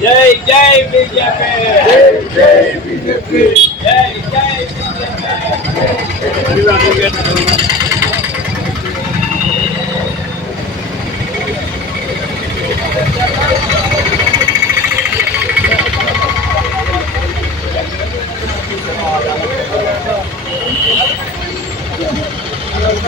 జై జై బీజేపీ జై బీజేపీ జై జై బీజేపీ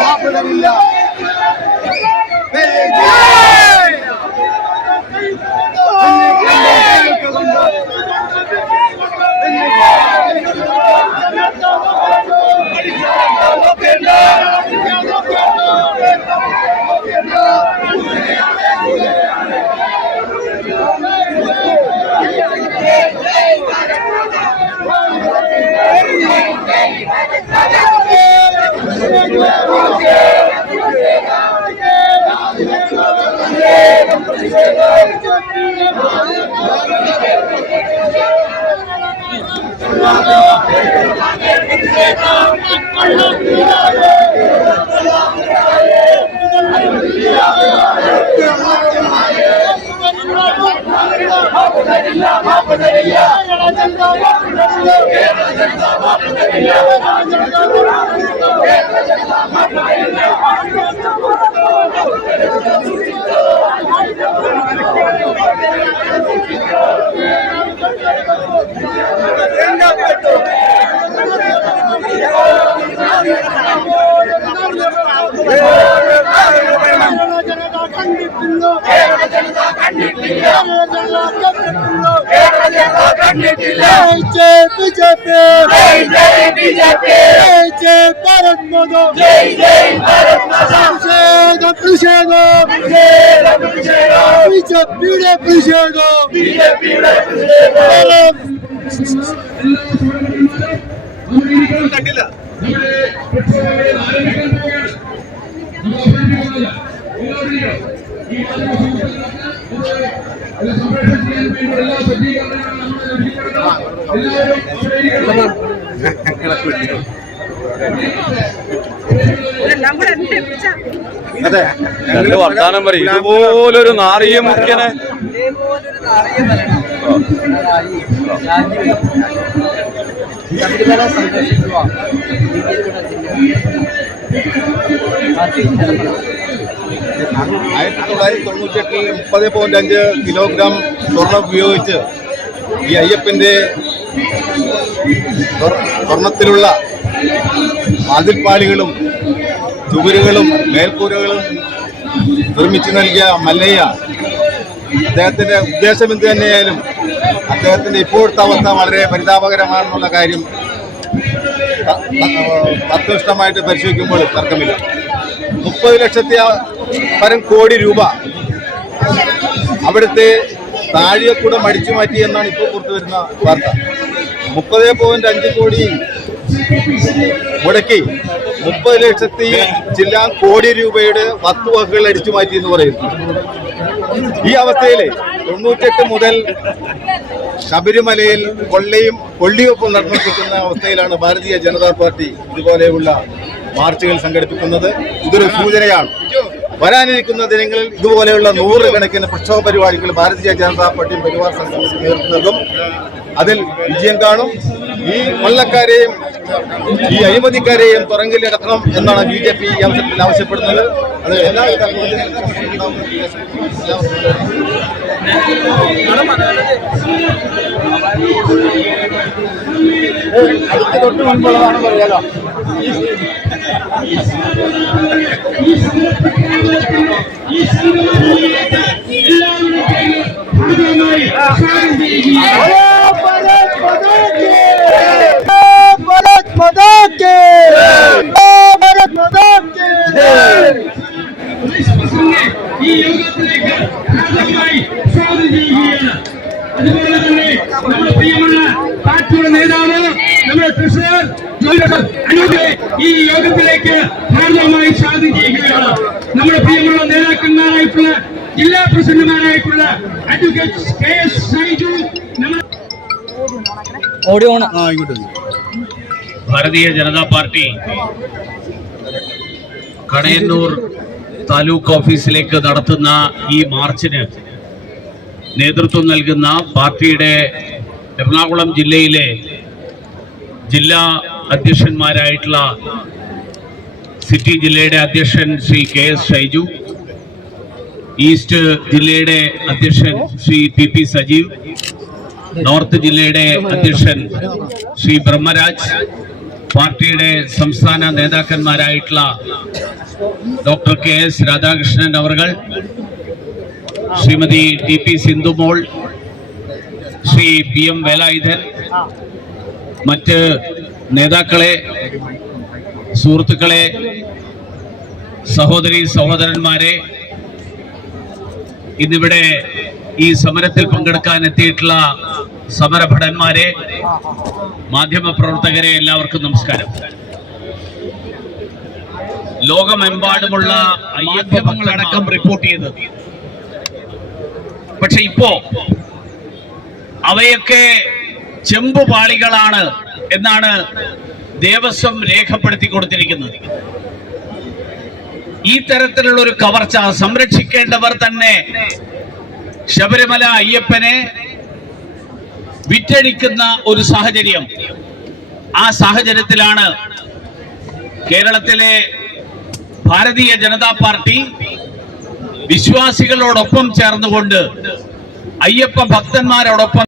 മാപ്പിടരില്ല ജനത ജനത കണ്ടിട്ടുണ്ടോ ജയ് ബിജെപി ജയ് ഭാരത് മാതാ പ്രതിഷേധം പ്രതിഷേധം ബിജെപിയുടെ പ്രതിഷേധം കണ്ടില്ല അതെ. രണ്ട് വർത്താനം പറയും. ഇതുപോലൊരു നാറിയ മുഖ്യനെ ശബരിമല ആയിരത്തി തൊള്ളായിരത്തി തൊണ്ണൂറ്റെട്ടിൽ മുപ്പത് പോയിന്റ് അഞ്ച് കിലോഗ്രാം സ്വർണം ഉപയോഗിച്ച് ഈ അയ്യപ്പന്റെ സ്വർ- സ്വർണത്തിലുള്ള വാതിൽപ്പാളികളും ചുവരുകളും മേൽക്കൂരകളും നിർമ്മിച്ചു നൽകിയ മല്ലയ്യ. അദ്ദേഹത്തിന്റെ ഉദ്ദേശം എന്ത് തന്നെയായാലും അദ്ദേഹത്തിന്റെ ഇപ്പോഴത്തെ അവസ്ഥ വളരെ പരിതാപകരമാണെന്നുള്ള കാര്യം തത്വനിഷ്ഠമായിട്ട് പരിശോധിക്കുമ്പോൾ തർക്കമില്ല. മുപ്പത് ലക്ഷത്തി പരം കോടി രൂപ അവിടുത്തെ താഴെക്കൂടെ മടിച്ചു മാറ്റി എന്നാണ് ഇപ്പോൾ പുറത്തു വരുന്ന വാർത്ത. മുപ്പത് പോയിന്റ് അഞ്ച് കോടി മുടക്കി മുപ്പത് ലക്ഷത്തി ചില്ല കോടി രൂപയുടെ വസ്തുവകകൾ അടിച്ചു മാറ്റി എന്ന് പറയുന്നു. ഈ അവസ്ഥയിൽ തൊണ്ണൂറ്റെട്ട് മുതൽ ശബരിമലയിൽ കൊള്ളയും കൊള്ളിയൊപ്പം നടന്നിരിക്കുന്ന അവസ്ഥയിലാണ് ഭാരതീയ ജനതാ പാർട്ടി ഇതുപോലെയുള്ള മാർച്ചുകൾ സംഘടിപ്പിക്കുന്നത്. ഇതൊരു സൂചനയാണ്. വരാനിരിക്കുന്ന ദിനങ്ങളിൽ ഇതുപോലെയുള്ള നൂറുകണക്കിന് പ്രക്ഷോഭ പരിപാടികൾ ഭാരതീയ ജനതാ പാർട്ടിയും പരിവാർ സംഘം നേതൃത്വം നൽകും. അതിൽ വിജയം കാണും. ഈ കൊള്ളക്കാരെയും ഈ അഴിമതിക്കാരെയും തുറങ്കിലിടക്കണം എന്നാണ് ബി ജെ പി ഈ അവസരത്തിൽ ആവശ്യപ്പെടുന്നത്. അത് എല്ലാവരും ഈ യോഗത്തിലേക്ക് ഭാഗമായി സ്വാഗതം ചെയ്യുകയാണ്. നമ്മുടെ പ്രിയമുള്ള നേതാക്കന്മാരായിട്ടുള്ള ജില്ലാ പ്രസിഡന്റുമാരായിട്ടുള്ള അഡ്വക്കേറ്റ് കെ എസ് നമ്മുടെ ഭാരതീയ ജനതാ പാർട്ടി കടയന്നൂർ താലൂക്ക് ഓഫീസിലേക്ക് നടത്തുന്ന ഈ മാർച്ചിന് നേതൃത്വം നൽകുന്ന പാർട്ടിയുടെ എറണാകുളം ജില്ലയിലെ ജില്ലാ അധ്യക്ഷന്മാരായിട്ടുള്ള സിറ്റി ജില്ലയുടെ അധ്യക്ഷൻ Shri K S Shaiju east ജില്ലയുടെ അധ്യക്ഷൻ Shri P P Sajeev north ജില്ലയുടെ അധ്യക്ഷൻ ശ്രീ ബ്രഹ്മരാജ് പാർട്ടിയുടെ സംസ്ഥാന നേതാക്കന്മാരായിട്ടുള്ള ഡോക്ടർ കെ എസ് രാധാകൃഷ്ണൻ അവർകൾ Shrimati T P Sindhumol Shri P M Velayudhan മറ്റ് നേതാക്കളെ സുഹൃത്തുക്കളെ സഹോദരി സഹോദരന്മാരെ ഇന്നിവിടെ ഈ സമരത്തിൽ പങ്കെടുക്കാൻ എത്തിയിട്ടുള്ള സമരഭടന്മാരെ മാധ്യമ പ്രവർത്തകരെ എല്ലാവർക്കും നമസ്കാരം. ലോകമെമ്പാടുമുള്ള മാധ്യമങ്ങളടക്കം റിപ്പോർട്ട് ചെയ്തത്. പക്ഷെ ഇപ്പോ അവയൊക്കെ ചെമ്പുപാളികളാണ് എന്നാണ് ദേവസ്വം രേഖപ്പെടുത്തി കൊടുത്തിരിക്കുന്നത്. ഈ തരത്തിലുള്ള ഒരു കവർച്ച സംരക്ഷിക്കേണ്ടവർ തന്നെ ശബരിമല അയ്യപ്പനെ വിറ്റഴിക്കുന്ന ഒരു സാഹചര്യം. ആ സാഹചര്യത്തിലാണ് കേരളത്തിലെ ഭാരതീയ ജനതാ പാർട്ടി വിശ്വാസികളോടൊപ്പം ചേർന്നുകൊണ്ട് അയ്യപ്പ ഭക്തന്മാരോടൊപ്പം